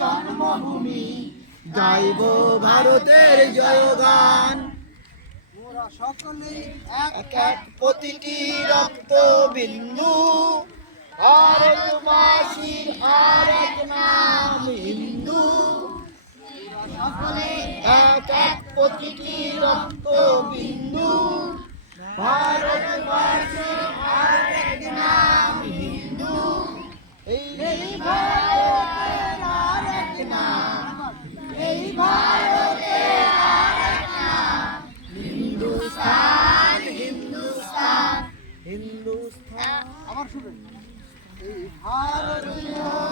জন্মভূমি গাইব ভারতের জয়গান সকলেই এক এক প্রতিটি রক্ত বিন্দু ভারতবাসীর আর এক নাম হিন্দু সকলে এক এক প্রতিটি রক্ত বিন্দু ভারতবাসীর Hallelujah.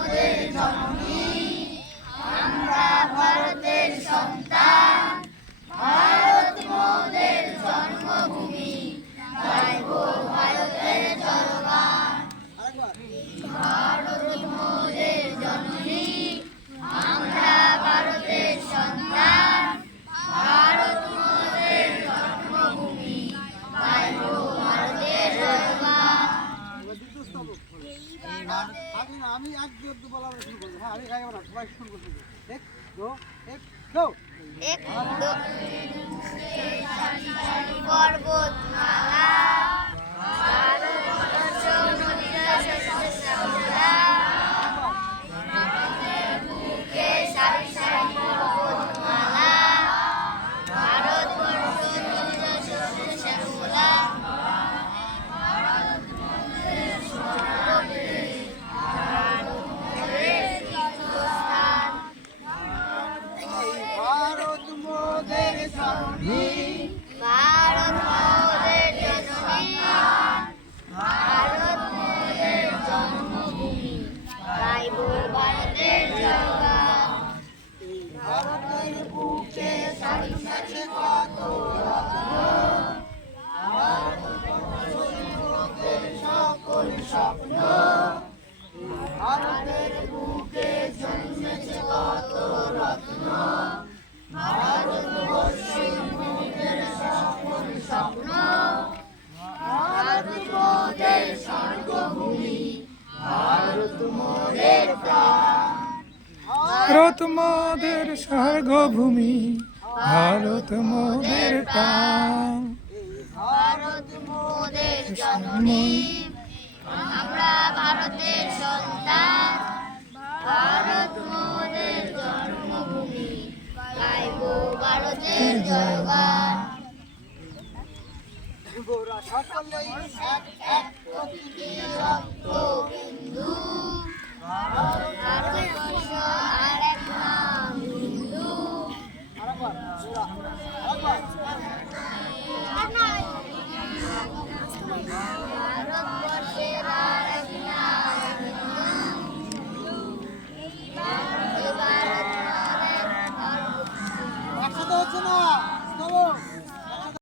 আমি এক দিয়ে একটু বলা শুরু করব। হ্যাঁ আমি গাইব না সবাই শুরু করতে এক দো এক দো। এক পর্বতমালা। ভারতবর্ষ জননী ভারত মোদের জননী ভারত মোদের জন্মভূমি গাইব ভারতের জয়গান ভারতের বুকে সারি সারি কত সকল স্বপ্ন ভারত মোদের স্বর্গভূমি ভারত মোদের প্রাণ। ভারত মোদের আমরা ভারতের সন্তান ভারত মোদের জন্মভূমি। গাইব ভারতের জয়গান। গোরা সকলেই এক এক 감사합니다.